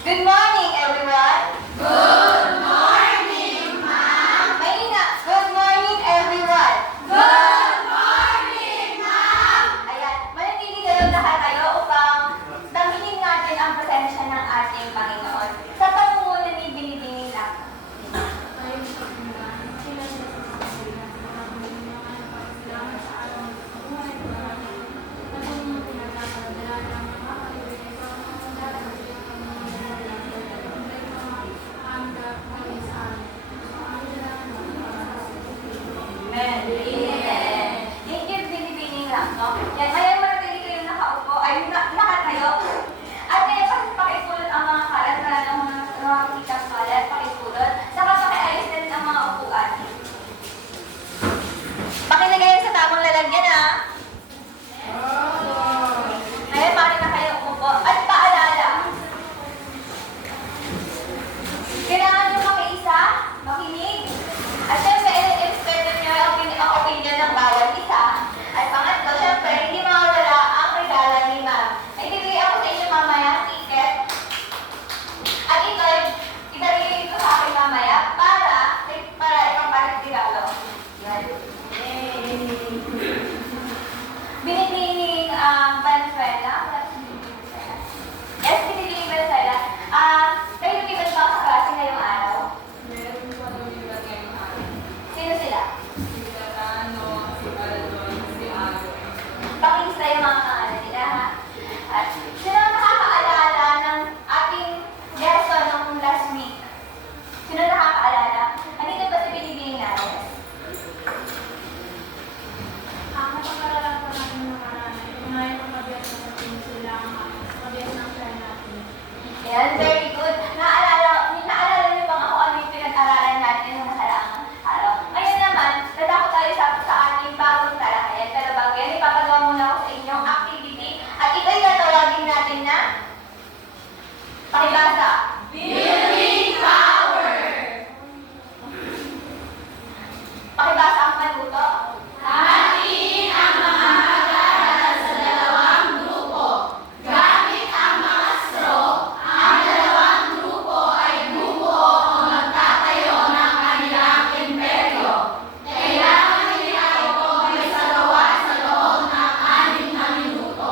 Good morning, everyone. Good morning, ma'am. Mahina. Good morning, everyone. Good morning, ma'am. Ayan, manatili kayo lahat kayo upang daminin natin ang presensya ng ating Panginoon sa pamumuno ni Binibining lang. Amen. Thank you, Binibining lang, no? Yan, ngayon manatili kayo nakaupo, ay lahat kayo. At ngayon, pakipulot ang mga kalat para ng mga kitang kalat, pakipulot. Saka pakialis na rin ang mga upuan. Pakinagayan sa tamang lalagyan, ha? Ngayon, mali na kayo umupo. At paalala, kailangan nyo makiisa, makinig. At syempre, i-respeto nyo ang opinion ng bawat isa. At pangatlo, syempre, hindi mawawala ang regala ni ma'am. Nagbibigay ako sa inyo mamaya ng ticket. At ito, ibibigay ko sa akin mamaya para ipang regalo. Yan. Binibining Venezuela. Yes, binibining Venezuela. Kayo lumiban ba sa klase ngayong araw? Sino sila? Pakilista yung mga pangalan nila, ha? At sino ang nakakaalala ng ating lesson ng last week? Sino nakakaalala? Andito ba si Binibining natin? Napag-aralan ko natin ng nakaraan. Unahin ang kabiyak na sabihin sila ang kabiyak ng plan natin. Ayan, very good. Naalala niyo bang ako ano yung pinag-aralan natin ng nakaraang araw? Ngayon naman, dadako tayo sa ating bagong talakayan. Pero bago yan, ipapagawa muna ako sa inyong activity. At ito'y tatawagin natin na pakibasa. Building power. Pakibasa ang panuto. Hatiin ang mga mag-aaral sa dalawang grupo. Gamit ang mga straw, ang dalawang grupo ay bumuo o magtatayo ng kanilang imperyo. Kailangan nila ito may sagawa sa loob ng 6 na minuto.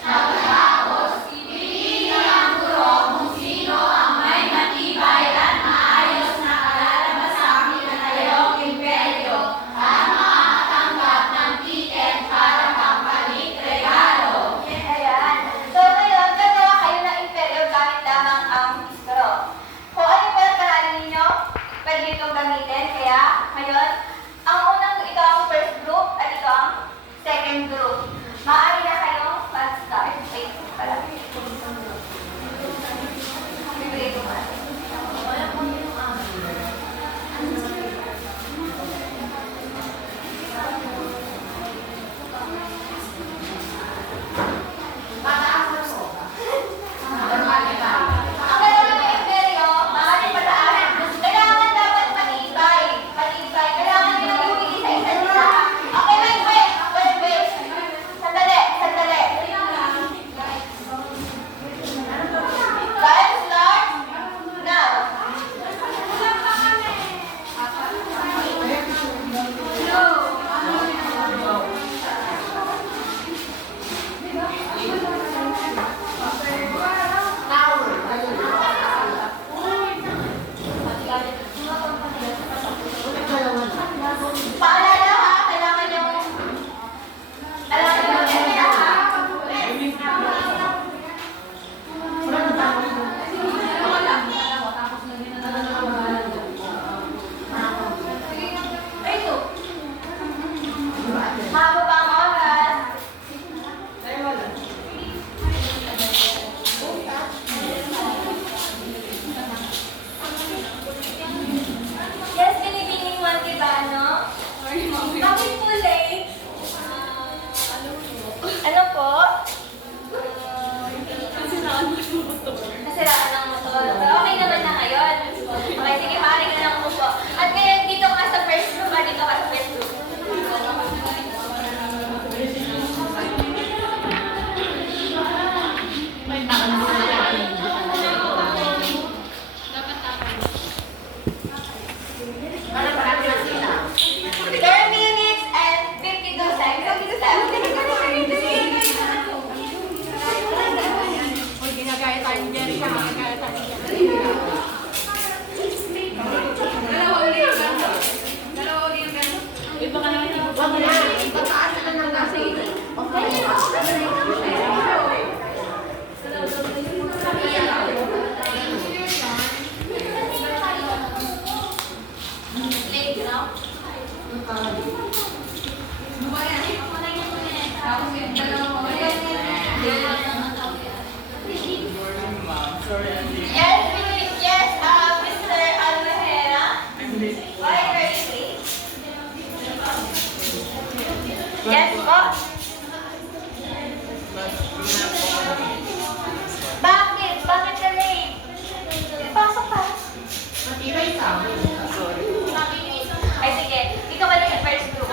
Pagkatapos, pipili ang guro kung sino ang may matibay at maayos na kalalabasang itinatayong imperyo at makakatanggap ng ticket para pagpalit regalo. Ayan. So ngayon, gagawa kayo ng imperyo gamit lamang ang straw. Kung ano po yung panalo ninyo, pwede itong gamitin. Kaya, ngayon, ang unang ito ang first group at ito ang second group. Maaari na kayong mag-start. Wait, pala. Bibigay ko nga. Ang gano'n ng imperyo, maaaring pataas. Kailangan dapat matibay. Matibay. Kailangan Mr. Almejera. Why are you late? Yes po. Bakit? Bakit ka late? Pasok pa. Ay, sige. Ikaw pala yung first group.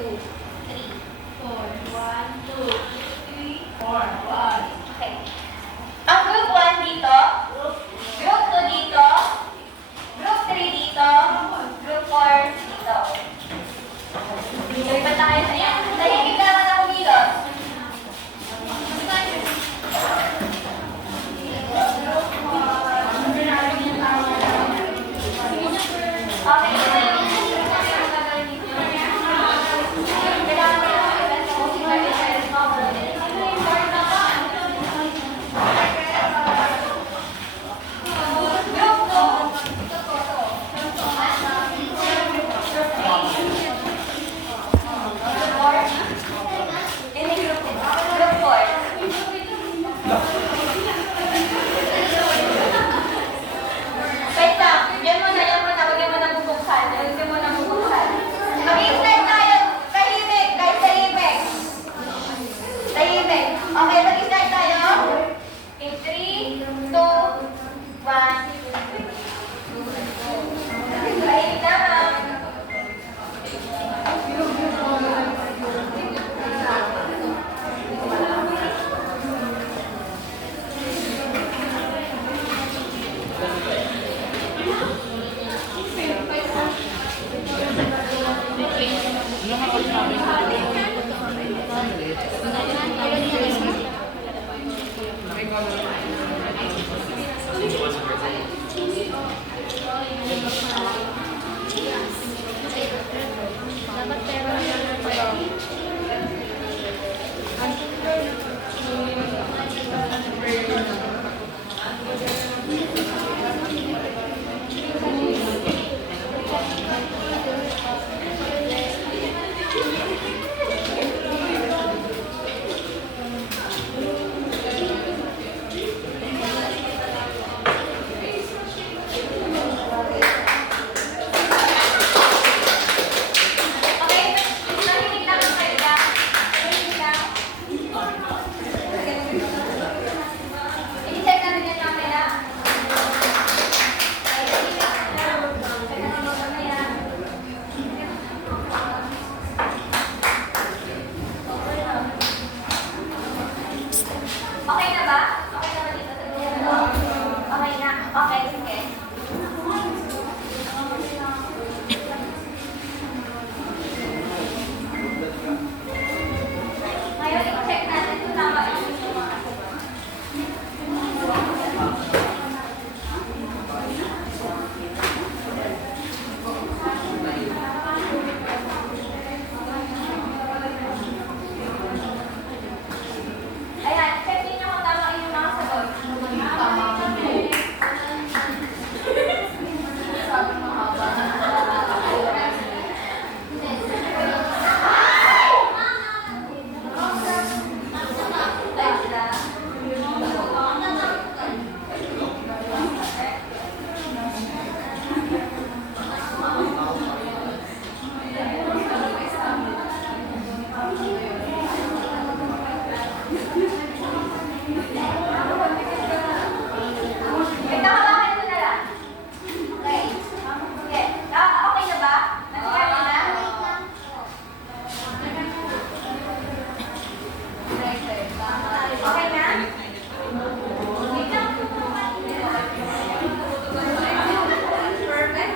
2, 3, 4. 1, 2, 3, 4. 1. Okay. Ang group 1 dito, group 2 dito, group 3 dito, group 4 dito. Lipat tayo sa yan. Tahimik naman ako dito. Okay, ito yung gagawin dito. Kailangan ko yung event ko si Marty Perez Pablo. Ano yung start na ba? Group 2. Wait lang, yan muna, wag yan muna bubuksan. Yan muna bubuksan. Mag-i-start tayo. Tahimik, guys, tahimik. Tahimik. Okay, mag-i-start tayo. In 3, 2, 1. Tahimik naman. Dapat pero na Okay, tahimik lang ang kaila. Tahimik lang. I-check natin yung camera. Okay, tahimik lang. Check natin yung camera. Okay na ba? Okay na ba dito sa dulo? Okay na. Okay, sige. Ngayon, i-check natin kung tama yung mga sagot. Ayan, check ninyo kung tama yung mga sagot. Wait, nakabahan ko na lang. Okay. Okay. Okay na ba? Nag-start na? Okay na? Wait lang. Perfect.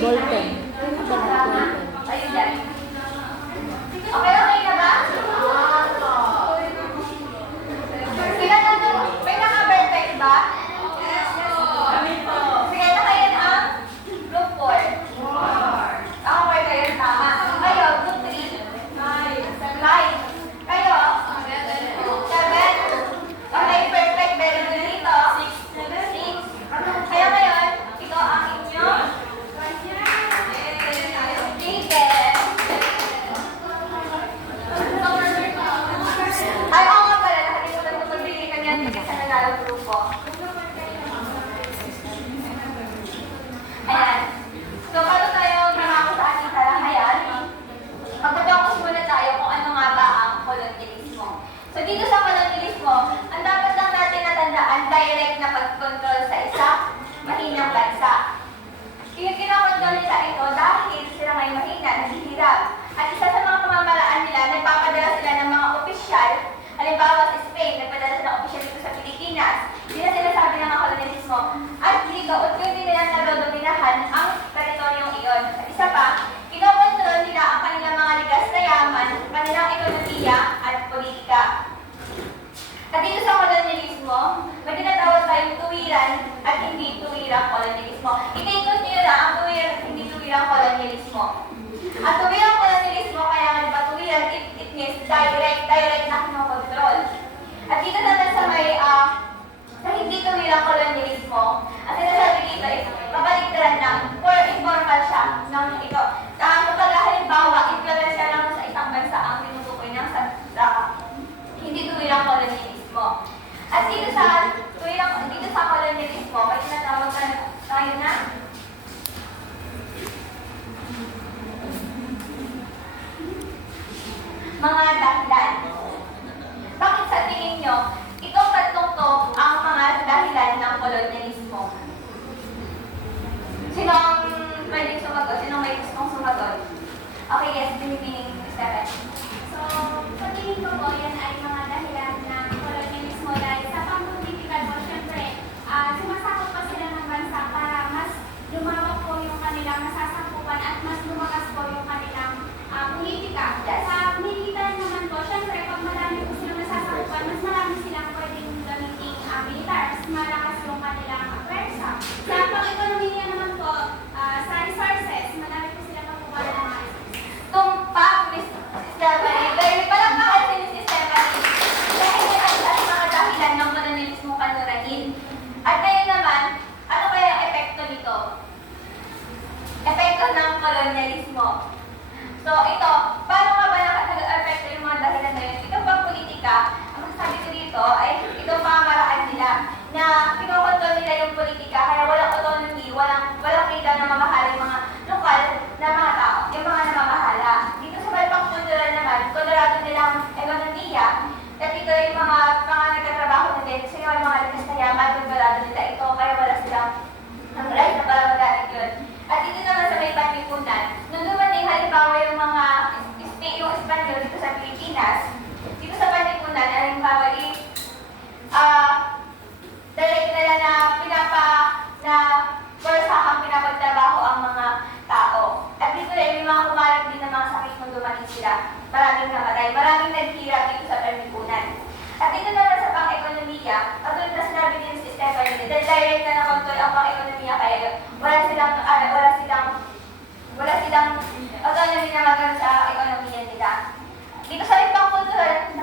Ballpen. Ayun dyan. Okay, okay na ba? Sila na to. May naka-perfect ba? Sige, nakayan ang group 4. Ako kayo kayo tama. Kayo, group 3. 5. Kayo? 7. Okay, perfect. Very good dito. 6. Kaya ngayon, ito ang inyong ticket. Ay, oo nga pala. Nakalimutan ko magbigay kami ang ticket sa nanalo grupo. Ayan. So, bago tayo mamako sa ating talakayan, magpapakos muna tayo kung ano nga ba ang kolonialismo. So, dito sa kolonialismo, ang dapat lang natin natandaan direct na pag-control sa isang mahinang bansa. Kinokontrol nila ito dahil sila may mahina, naghihirap. At isa sa mga pamamaraan nila, nagpapadala sila ng mga opisyal. Halimbawa sa Spain, nagpadala sila ng opisyal dito sa Pilipinas. Hindi na sinasabi ng mga kolonyalismo. At dito, unti-unti nilang nadodominahan ang teritoryong iyon. At isa pa, kinokontrol nila ang kanilang mga ligas na yaman, kanilang ekonomiya at politika. At dito sa kolonyalismo, may tinatawag tayong tuwiran at hindi tuwirang kolonyalismo. Itikot nyo na ang tuwiran at hindi tuwirang kolonyalismo. At tuwirang kolonyalismo, kaya nga diba tuwiran, it means direct na kinokontrol. At dito naman sa may, sa hindi tuwirang kolonyalismo, ang sinasabi dito is, mabaligtaran lang, or informal siya ng ito. Kapag halimbawa, influence lang sa isang bansa ang tinutukoy ng sa hindi tuwirang kolonyalismo. At dito sa kolonyalismo, may tinatawag tayo na mga dahilan. Bakit sa tingin nyo, itong tatlong to ang mga dahilan ng kolonyalismo? Sino ang pwedeng sumagot? Sino may gustong sumagot? Okay, yes, binibining Stephen. So, sa tingin ko po, yan ay mga dahilan ng kolonyalismo dahil sa pampublikal po, syempre, sumasakop pa sila ng bansa para mas lumawak po yung kanilang nasasakupan at mas lumakas po yung kanilang politika. Yes. Sa militar naman po, syempre, pag marami po silang nasasakupan, mas marami silang pwedeng gamitin militar, mas malakas yung kanilang pwersa. Sa pang-ekonomiya naman po, sa resources, marami po silang makukuha ng mga resources. Tumpak, Miss Stephanie. Very palakpakan si Miss Stephanie. Dahil yan ang isa sa mga dahilan ng kolonyalismo kanurahin. At ngayon naman, ano kaya ang epekto nito? Epekto ng kolonyalismo. So ito, paano nga ba nag-epekto yung mga dahilan na yun? Itong pang-politika, ang masasabi ko dito ay itong pamamaraan nila na kinokontrol nila yung politika kaya walang autonomy, walang kita na mamahala yung mga lokal na mga tao, yung mga namamahala. Dito sa may pang-kultural naman, kontrolado nilang ekonomiya, at ito yung mga nagtatrabaho na din, kasi yung mga likas na yaman, kontrolado nila ito, kaya wala silang ang right na para magamit yun. At dito naman sa may panlipunan, nung dumating halimbawa yung mga yung Espanyol dito sa Pilipinas, dito sa panlipunan, halimbawa direct nila na kursahang pinapagtrabaho ang mga tao. At dito rin, may mga kumalat din ng mga sakit nung dumating sila. Maraming namatay, maraming naghihirap dito sa panlipunan. At dito naman sa pang-ekonomiya, katulad na sinabi din si Stephanie, dahil direct na nakontrol ang pang-ekonomiya kaya wala silang autonomy na magano sa ekonomiya nila. Dito sa pang-kultural,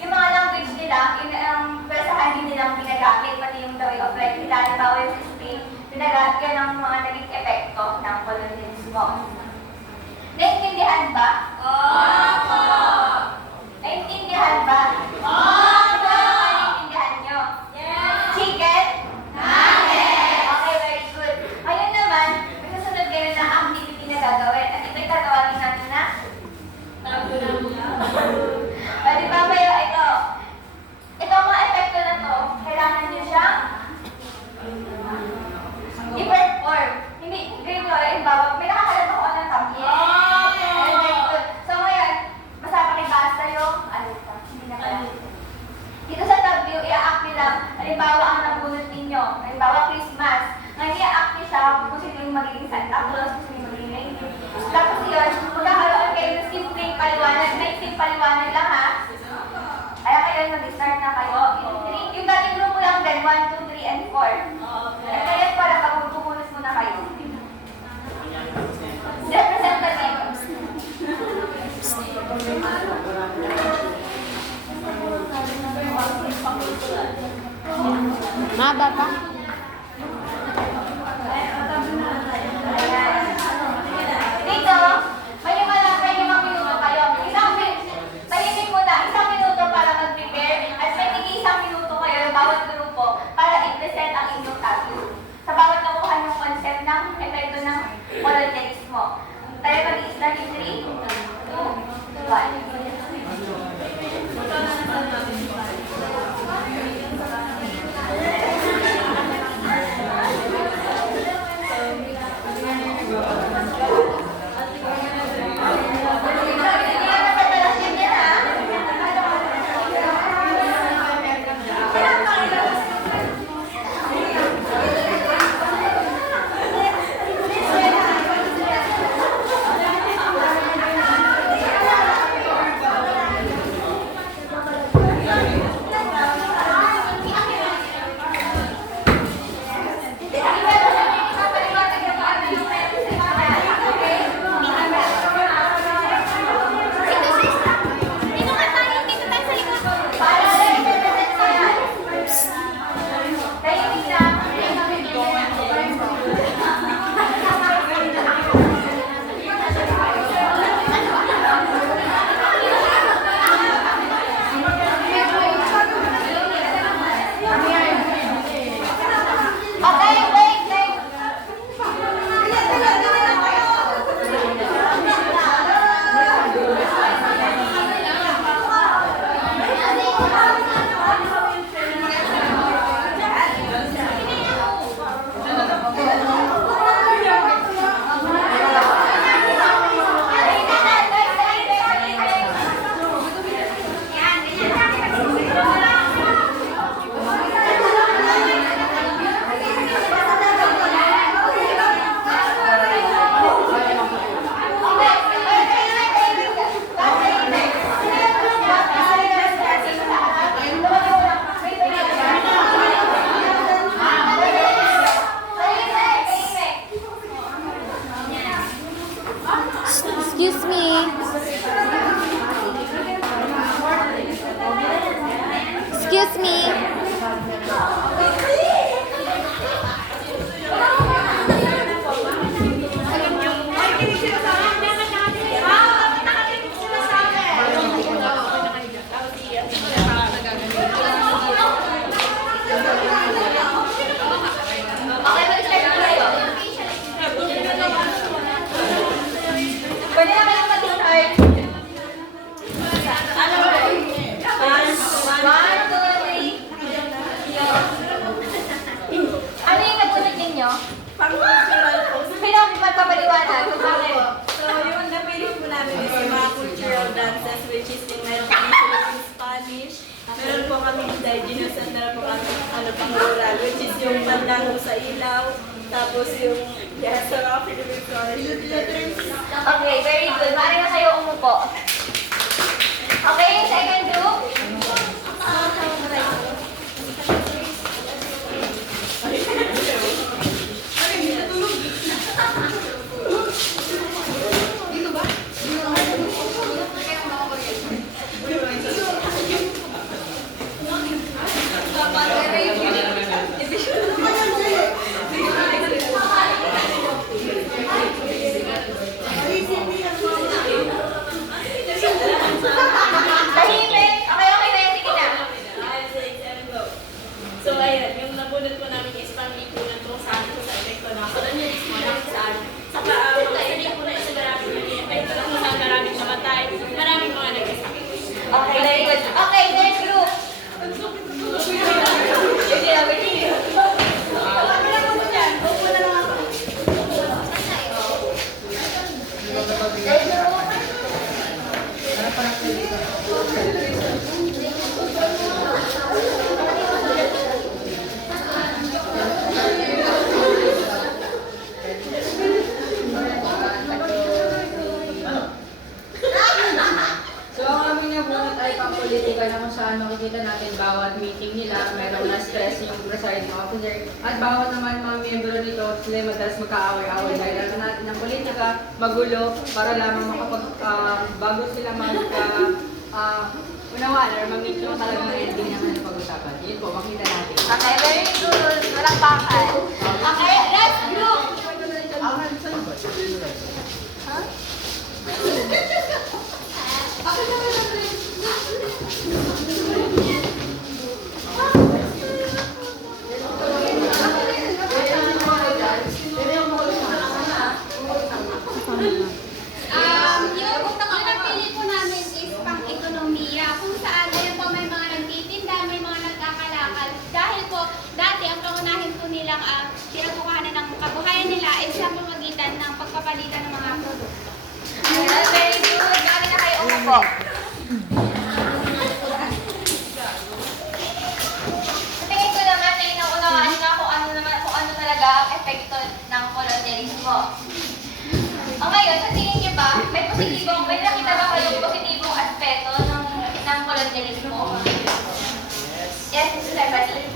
yung mga language nila, ang persahan din nilang pinagamit, pati yung the way of life nila, halimbawa yung sa Spain, pinagamit yan ang mga naging epekto ng kolonyalismo. Naintindihan ba? Opo! Naintindihan ba? Opo! Naintindihan nyo? Yes! Chicken? Nuggets! Okay, very good. Ngayon naman, may susunod kayo na activity na gagawin. At ito'y tatawagin natin na? Di ba kayo ito? Ito ang mga epekto na to, kailangan nyo siyang i-perform. Hindi, ganyan ko, halimbawa, may nakakalala ko ng tablet. Very good. So ngayon, basta pakibasa yung, hindi na pala. Dito sa tablet, i-a-act nila, halimbawa ang nabunod ninyo, halimbawa Christmas. Ngayon, i-a-act nyo siya kung sino yung magiging Santa Claus, kung sino yung magiging Reindeer. Tapos yun, magkakaroon kayo ng simpleng paliwanag, may simpleng paliwanag lang ha. Kaya kayo mag-start na kayo. Yung dating grupo lang din, 1, 2, 3, and 4. At ngayon para pag-bubunos muna kayo. Representative. Maba pa? Dito, maliwanag kayo 5 minuto kayo. Tahimik muna, 1 minuto para mag-prepare at may tig 1 minuto kayo bawat grupo para i-present ang inyong topic. Sa bawat nakuha yung concept ng epekto ng kolonyalismo. Tayo mag-i-start in 3, 2, 1. Excuse me. Okay, mag-start na kayo. Pwede na kayong mag-start. One, two, three. Ano yung nagunod ninyo? Sino magpapaliwanag? Kung bakit? So, yung napili po namin is yung mga cultural dances, which is yung meron kami in Spanish. Meron po kami indigenous and meron po kami pang rural, which is yung bandang sa ilaw. Tapos yung, sa mga Philippine letters. Okay, very good. Maaari na kayo umupo. Okay, second group. Tahimik. Okay, okay na. Sige na. So, ayan, yung nabunod po namin is pang-ipunan kung saan po sa epekto ng kolonyalismo na kung saan sa hindi po na isa maraming naging epekto na kung saan maraming namatay, maraming mga nagkasakit. Okay, very good. Okay, third group. Sige na, sige. Third group. So, ang aming nabunot ay pang-politika na kung saan makikita natin bawat meeting nila, mayroong na-stress yung presiding officer, at bawat naman mga miyembro nito, sila madalas magkaaway-away dahil alam natin ang politika, magulo, para lamang bago sila unawaan or mag-meet yung talagang ending naman ng pag-usapan. Yun po, makita natin. Okay, very good. Walang bakal. Okay, last group. Yung napili po namin is pang-ekonomiya, kung saan ayun po may mga nagtitinda, may mga nagkakalakal. Dahil po, dati ang pangunahin po nilang pinagkukuhanan ng kabuhayan nila ay sa pamamagitan ng pagpapalitan ng mga produkto. Very good. Maaari na kayo umupo. Tingin ko naman na inaunawaan na kung ano talaga ang epekto ng kolonyalismo. Ngayon, sa tingin niyo ba, may nakita ba kayong positibong aspeto ng kolonyalismo? Yes, Stephanie.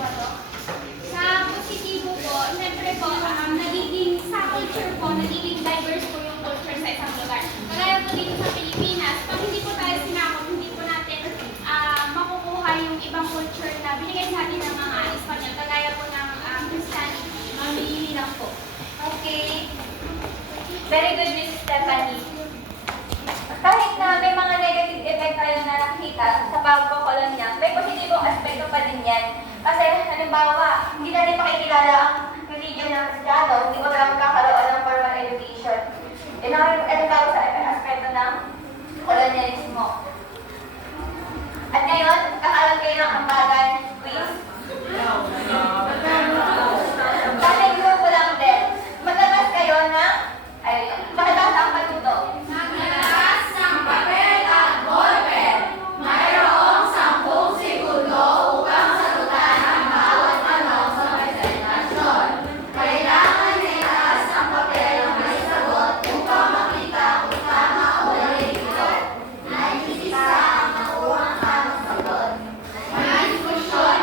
Sa positibo po, siyempre po, sa culture po, nagiging diverse po yung culture sa isang lugar. Kagaya po dito sa Pilipinas, pag hindi po tayo sinakot, hindi po natin makukuha yung ibang culture na binigay sa atin ng mga Espanyol. Kagaya po ng Christianity, mamili lang po. Okay. Very good, Miss Stephanie. Kahit na may mga negative effect tayo na nakikita sa pagkokolonya, may positibong aspekto pa din yan. Kasi, halimbawa, hindi natin makikilala ang religion ng Kristiyano, hindi ko na magkakaroon ng formal education. Ito halimbawa sa aspekto ng kolonyalismo. At ngayon, kakaroon kayo ng ambagan quiz. Dahil ko lang din, maglabas kayo ng maglabas ang patuto. Maglalas ng papel at ballpen. Mayroong 10 segundo upang sagutan ang bawat tanong sa presentasyon. Kailangan na itaas ang papel ang may sagot upang makita kung tama o mali ito. Nais isa ang nakuha ang tamang sagot. May diskusyon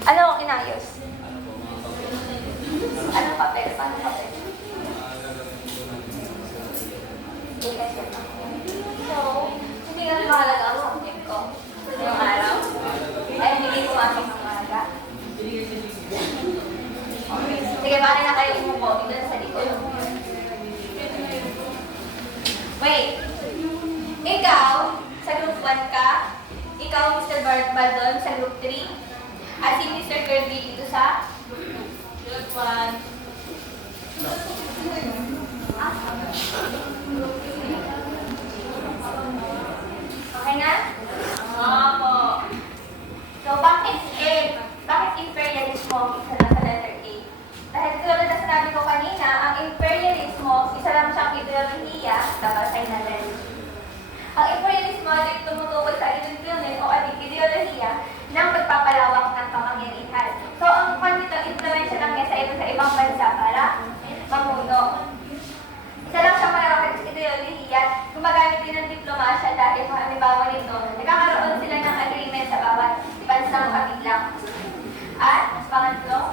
Ano ang inayos? Anong papel? Paano papel? So, hindi nga mahalaga ang subject ko. Yung araw. Ay, hindi ko aking mahalaga. Sige, bakit na kayo umupo? Dito sa likod. Wait. Ikaw, sa group 1 ka. Ikaw, Mr. Baldon, sa group 3. At si Mr. Kirby dito sa group 1. Okay na? Opo. So, bakit bakit imperialismo isa lang sa letter A? Dahil tulad na sinabi ko kanina, ang imperialismo, isa lang siyang ideolohiya, tapos ay natin. Ang imperialismo ay tumutukoy sa ideolohiya o ideolohiya ng pagpapalawak ng kapangyarihan. So, ang influensya lang niya sa ibang bansa para mamuno. Isa lang siyang malawak sa ideolohiya, gumagamit din ng diplomasya dahil halimbawa nito, nagkakaroon sila ng agreement sa bawat bansang kabilang. At, mas pangatlo,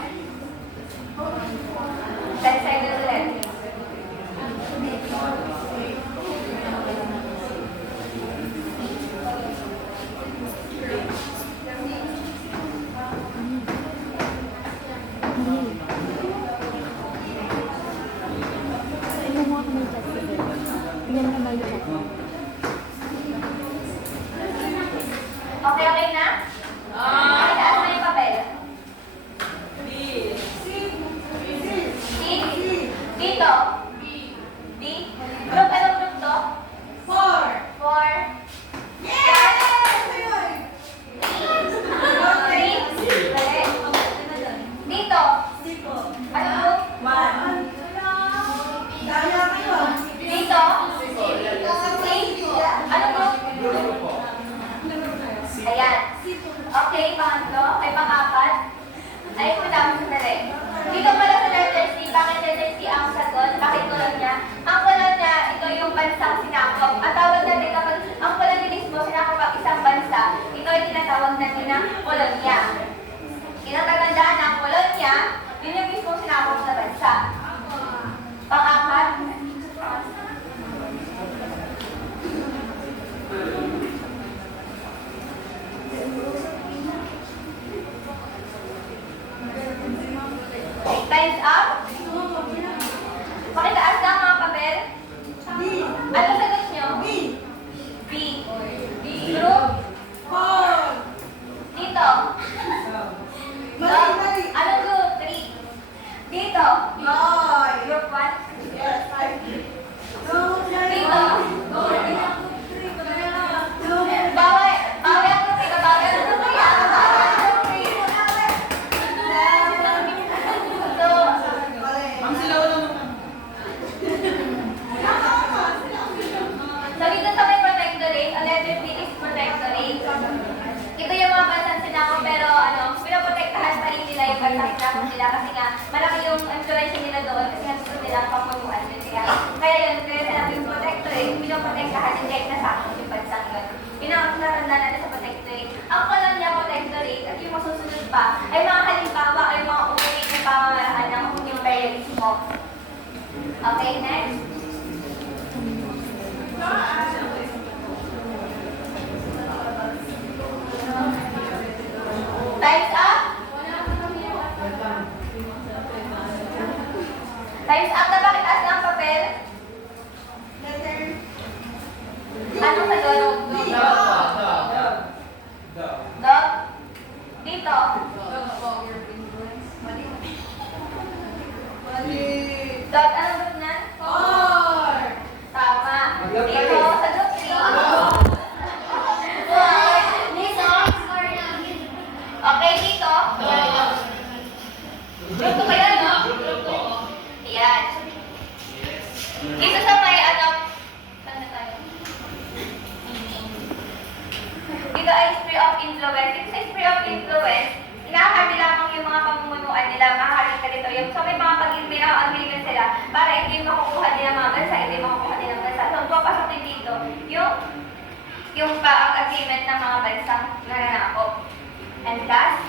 dahil ulit. Okay na? Okay, taas na yung papel. Dito. B. Group, anong group to? 4. Dito. Anong group? 1. Dito. Anong group? Ayan. Okay, pangatlo. Ay, pang-apat. Ay, matapos na rin. Dito pala sa letter C, bakit letter C ang sagot? Bakit kolonya? Ang kolonya, ito yung bansang sinakop. At tawag natin kapag ang kolonyalismo sinakop ang isang bansa, ito ay tinatawag natin ng kolonya. Kinatagandaan ng kolonya, yun yung mismo sinakop sa bansa. Pang-apat. Time's up. Pakitaas na ang mga papel. Ano sagot nyo? B. Group? Dito. Ano group? 3. Dito. Group 1. Dito. Bawal ang group 3. Bawal ang group 3. So, dito sa may protectorate, ang letter B is protectorate. Ito yung mga bansang sinako, pero pinoprotektahan pa rin nila yung bansang sinako nila kasi nga malaki yung influence nila doon kasi nga gusto nila pamunuan din sila. Kaya yun, kaya sinabi yung protectorate, pinoprotektahan din kahit nasakot yung bansang yun. Yun ang natanda natin sa protectorate. Ang kolonya protectorate at yung masusunod pa ay mga halimbawa ay mga umulit na pamamaraan ng imperialismo. Okay, next. Time's up. Time's up na bakit taas ng papel? Anong sagot? Dog? Dito. Dog, anong group na? Tama. Dito sa group 3. Okay, dito. Group 2 kayo, no? Ayan. Dito sa may saan na tayo? Dito ay sphere of influence. Dito sa sphere of influence, inahari lamang yung mga pamumunuan nila, maaaring teritoryo. So may mga pag-agreement sila para ito yung makukuha nila mga bansa, ito yung makukuha nila ng bansa. So papasok din dito yung agreement ng mga bansang nananakop. And last,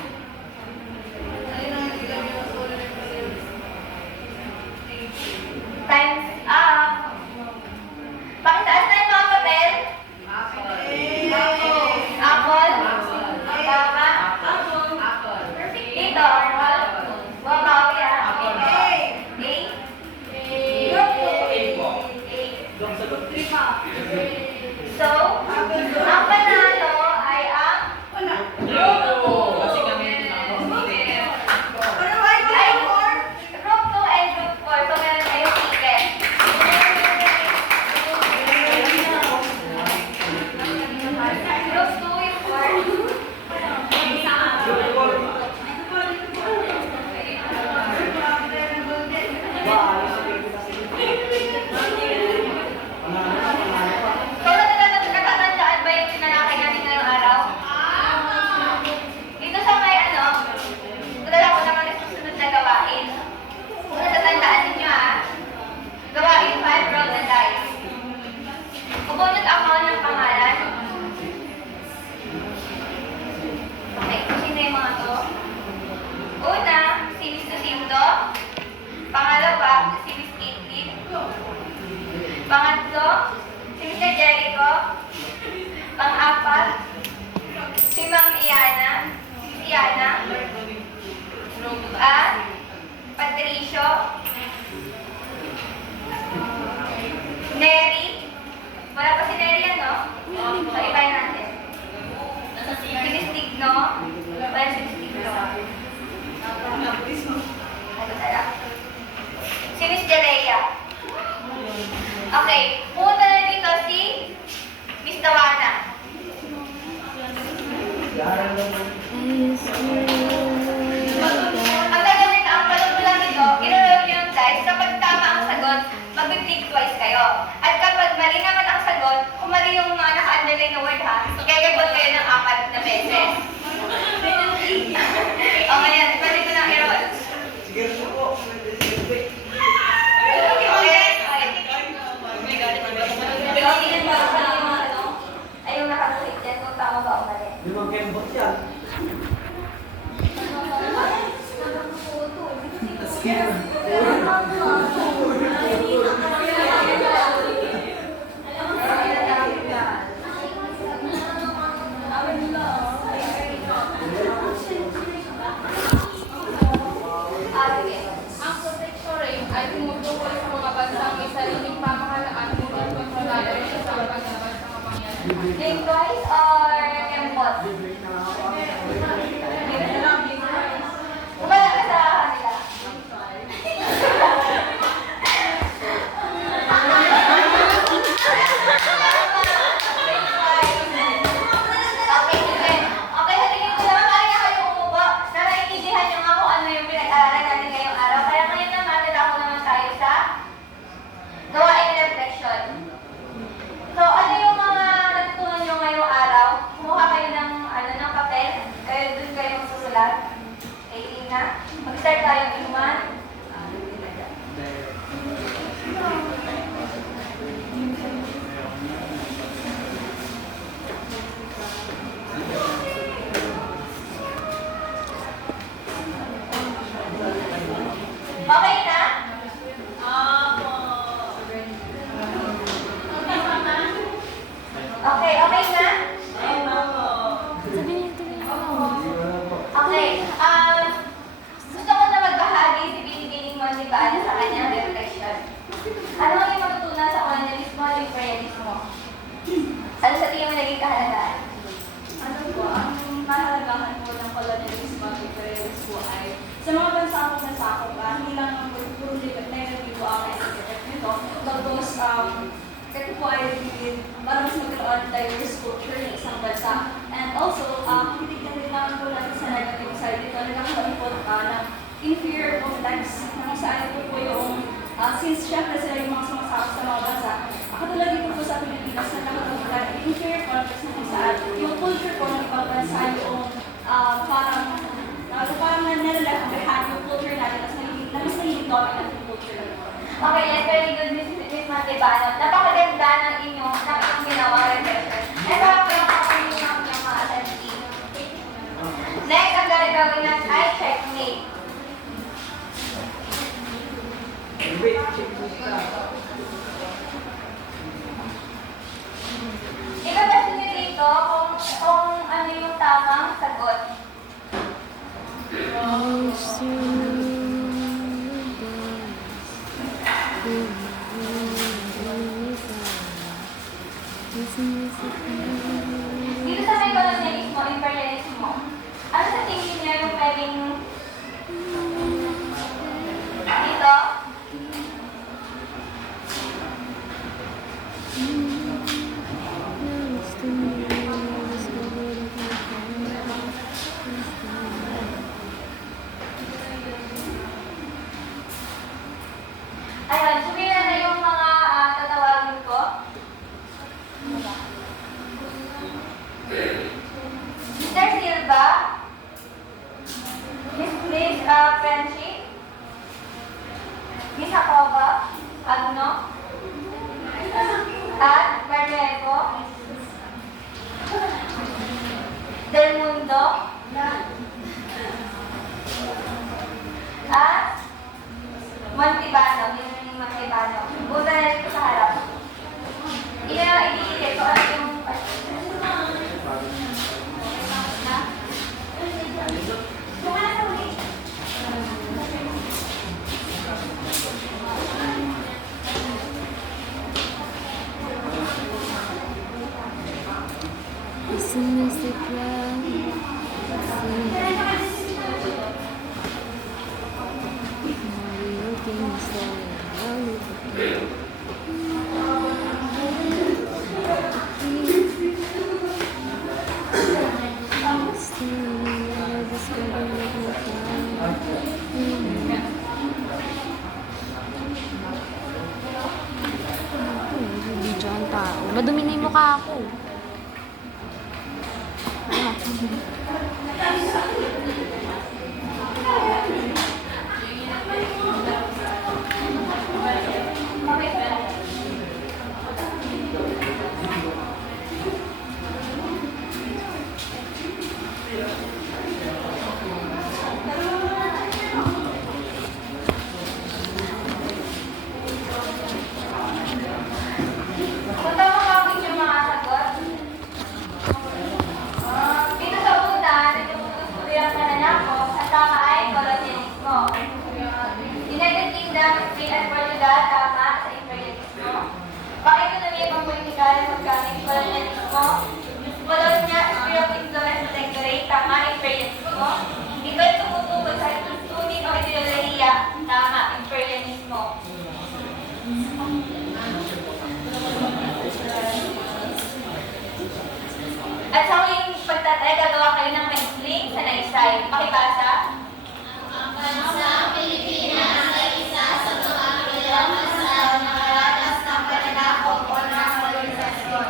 Patricio. Neri. Wala pa si Neri yan, no? So, ibahin natin. Si Miss Tigno. Wala si Miss Tigno. Ano tala? Si Miss Jalea. Okay. Pumunta na dito si Miss Tawana. Ang gagawin na ang palong lang nito, i-roll nyo yung dice. Kapag tama ang sagot, mag-click twice kayo. At kapag mali naman ang sagot, kung mali yung mga naka-underline na word ha, gagabot kayo ng 4 na beses. O ngayon, pwede ko na i-roll. Ay, yung naka-click dyan kung tama ba o mali. Ang proteksyon ay tumutukoy sa mga bansang may sariling pamahalaan ngunit kontrolado siya sa paglabas ng kapangyarihan. Name twice or embot? Kumala ka sa kanila. Okay, sige. Okay, sa tingin ko naman, kaya nga kayo umubo. Na naiintindihan nyo nga kung ano yung pinag-aaralan natin ngayong araw. Kaya ngayon naman, natako naman tayo sa gawain reflection. So, ano yung mga natutunan nyo ngayong araw? Kumuha kayo ng papel. Kayo dun kayo magsusulat. Okay, na. Mag-start tayo ng inuman. Okay na? Okay, okay na? Okay, gusto ko na magbahagi si Binibining Montibaano sa kanyang reflection. Ano ang iyong matutunan sa colonialismo at imperialismo? Ano sa tingin mo naging kahalagaan? Ano po, ang kahalagahan po ng colonialismo at imperialismo ay sa mga bansa akong nasakop, hindi lang ang puro negative po ang effect nito. Tapos, ito po ay para mas magkaroon diverse culture ng isang bansa. And also, titignan din naman po natin sa negative side dito, nagkakaroon po ng inferior complex na kung saan ito po yung, since syempre sila yung mga sumasakop sa mga bansa, katulad dito po sa Pilipinas, nagkakaroon po ng inferior complex na kung saan yung culture po ng ibang bansa yung parang nalalak behind yung culture natin, mas naging dominant yung culture natin. Okay, yes, very good, Miss Montibano. Napakaganda ng inyong ginawa reflection. Ito po yung kapag ng mga attendee. Next, ang gagawin natin ay checkmate. Ibabasa niyo dito kung ano yung tamang sagot. Dito sa may colonialismo, imperialismo, ano sa tingin niyo yung pwedeng dito? mukha ko. Kung tama kapit yung mga sagot, dito sa una, nagtutuloy-tuloy ang nananakop, ang tama ay kolonyalismo. United Kingdom, Spain at Portugal, tama sa imperialismo. Pang-ekonomiya at pang-politikal, magkamit kolonyalismo. Bologna, sphere of influence, protectorate, tama, imperialismo. Ito'y tumutugon sa tuntunin o ideolohiya, tama, imperialismo. At sa huling pagtatay, gagawa kayo ng maikling sa naisay. Pakibasa. Ang bansang Pilipinas ay isa sa mga kilalang bansa na nakaranas ng pananakop o ng kolonisasyon.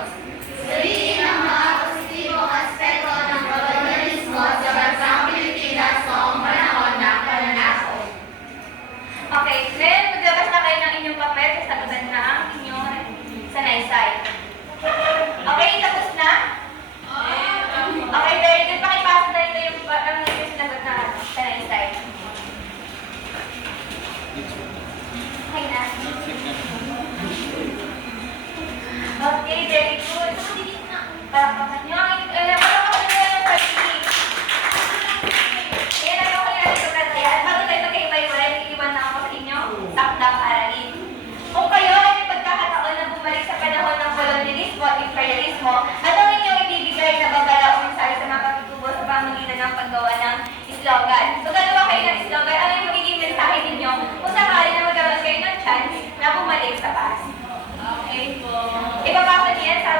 Suriin ang mga positibong aspekto ng kolonyalismo sa bansang Pilipinas noong panahon ng pananakop. Okay, then maglabas na kayo ng inyong papel sa sagutan na ang inyong sanaysay. Okay, tapos na? Okay, very good. Pakipasa na ito yung sinagot na sanaysay. Okay na. Okay, very good. Palakpakan nyo. Palakpakan nyo yung pag-ibig. Ayan ang ako yung pagkatayaan. Bago tayo magkaiba-iwalay, iiwan na ako sa inyo. Takdang aralin. Kung kayo ay may pagkakataon na bumalik sa panahon ng kolonyalismo at imperialismo, ano inyong ibibigay na babala o mensahe sa mga kapitubo sa pamamagitan ng paggawa ng slogan? So, gagawa kayo ng slogan. Ano yung magiging mensahe ninyo kung sakali na magkaroon kayo ng chance na bumalik sa past? Okay po. Ipapasa niyan sa